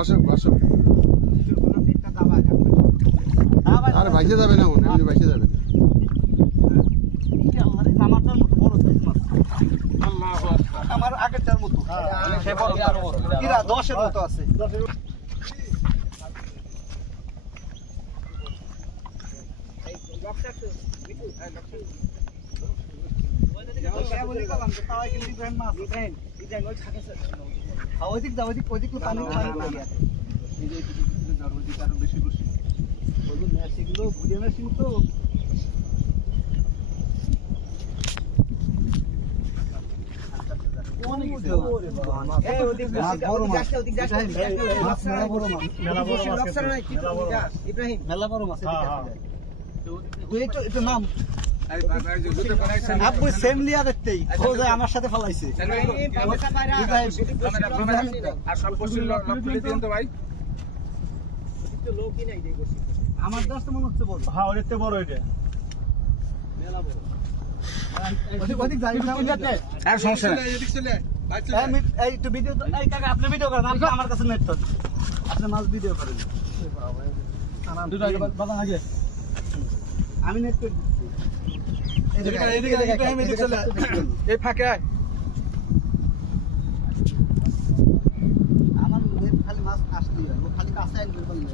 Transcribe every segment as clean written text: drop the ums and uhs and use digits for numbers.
বাসক বাসক আরে ভাইসে যাবে না মনে এমনি ভাইসে যাবে না আমার আগেরটার মতো কিরা 10 এর মতো আছে আমার সাথে ফলাইছে আমার দশ মনে হচ্ছে বড় হ্যাঁ অনেকটা বড় এটা মেলা বড় আর সমস্যা নাই এই তো ভিডিও এই কাকা আপনি ভিডিও করেন আমার কাছে নেট তো আপনি মাছ ভিডিও করেন দুটো আগে বাবা আগে আমি নেট করে দিচ্ছি এদিকে চলে এই ফাঁকে আয় আমার নেট খালি মাছ আসতেই হয় ও খালি কাছে আনবে বললে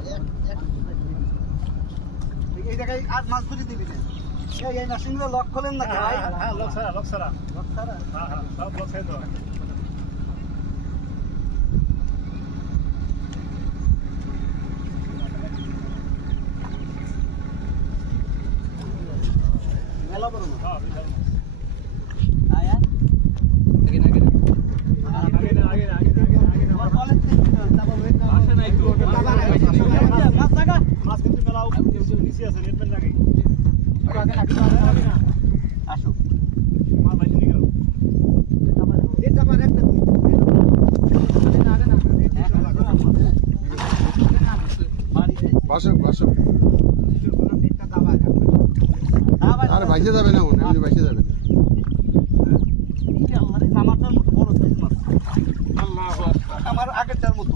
এই জায়গায় আর মাছ ধরে দিবি না এই মেশিনগুলো লক খোলেন না ভাই হ্যাঁ লক ছাড়া হ্যাঁ সব লক ছাড়া দাও মেলা বড় না হ্যাঁ বিশাল আয়া আগে আমার কলেজ থেকে তারপর ওয়েট আসে না একটু মাছ টাকা মাছ কিন্তু মেলাও নিচে আছে নেট মেল লাগে আসো মা ভাই নিয়ে গেল এটা আবার একটা দিন বাসক বাসক আরে ভাইসে যাবে না মনে এমনি ভাইসে যাবে না আমার আগেরটার মতো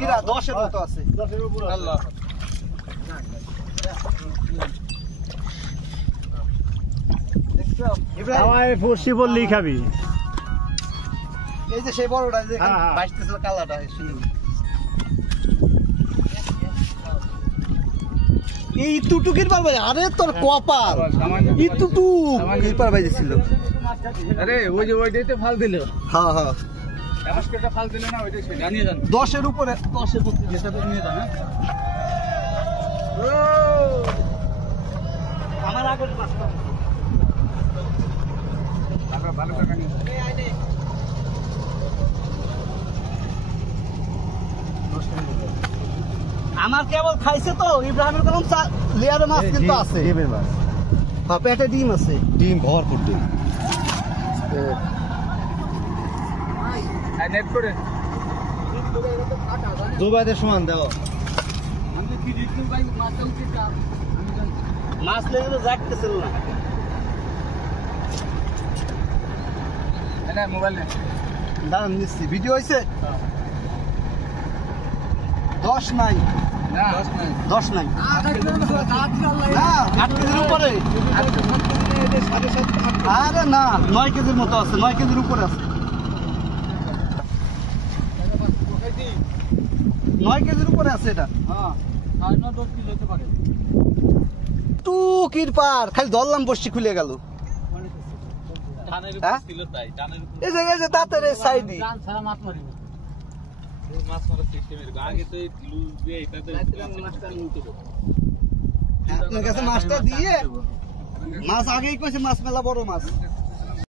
কিরা 10 এর মতো আছে 10 এর উপরে আল্লাহ হাওয়ায় ফরসি বললেই খাবি এই যে সেই বড়টা যে বাইসতেছিল কালাটা এই টুটুকির পার ভাই আরে তোর কপাল ই টুটু কি পার ভাই দিছিল আরে ওই যে ওইটাইতে ফাল দিল হ্যাঁ হ্যাঁ এমসকেটা ফাল দিলে না ওইটাই সেটা নিয়ে যান 10 এর উপরে 10 এর উপরে যেটা নিয়ে যান আমার আগের পাঁচটা ভালো টাকা নিয়ে আমার কেবল খাইছে তো ইব্রাহিমের কোন লেয়ারে মাছ কিন্তু আছে ডিমের মাছ হ্যাঁ পেটে ডিম আছে ডিম ভরপুর ডিম নেট করে দুবাইতে সমান দাও মাছ লেগে তো জাগতেছিল না মোবাইল নে দাঁড়ান নিচ্ছি ভিডিও হয়েছে 10 নাই না 10 নাই না 8 কেজির উপরে আরে না 9 কেজির মতো আছে 9 কেজির উপরে আছে 9 কেজির উপরে আছে এটা হ্যাঁ 9-10 কিলো হতে পারে টুকির পার খালি ধরলাম বসছি খুলে গেল টানের উপর ছিল তাই টানের উপর এই যে দাঁতের সাইডে টান ছাড়া মাছ মারিব মাছ মারার সিস্টেমের আগে তো লুজ দিয়ে এটাতে মাছটা নিতে হবে আপনার কাছে মাছটা দিয়ে মাছ আগেই কইছে মাছ মেলা বড় মাছ